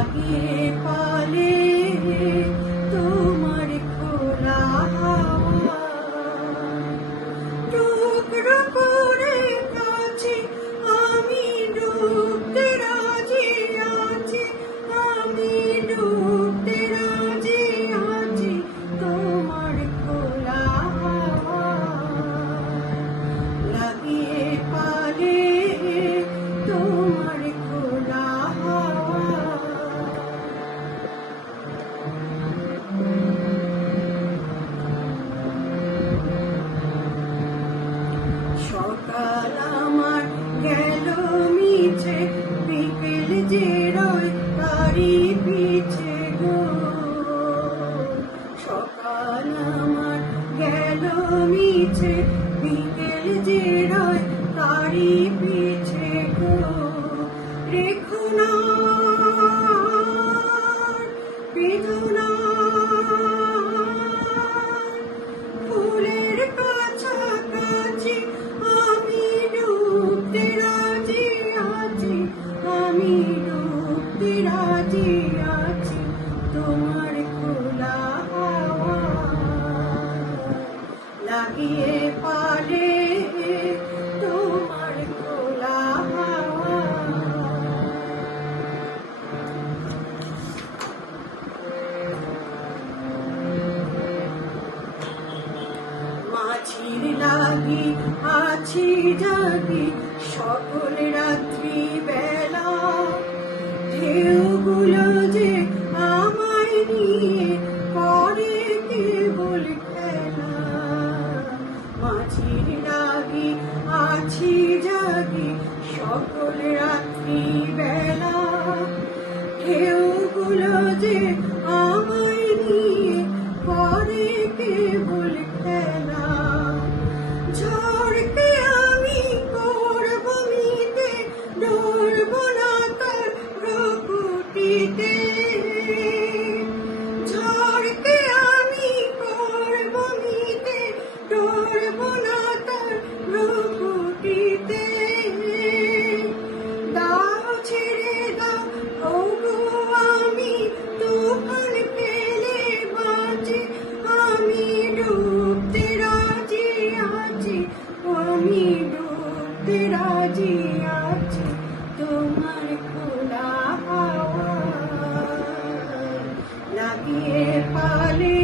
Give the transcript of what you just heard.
Ibrahim Khalil. বিকেল জিরোয় তারি দিয়ে পারে তোমার খোলা মাঝির লাগি, আছি জাগি, সকল রাত্রি বেলা, ঢেউগুলো যে আমায় নিয়ে আছি জাগি সকলে রাত্রি বেলা i Javier Valero.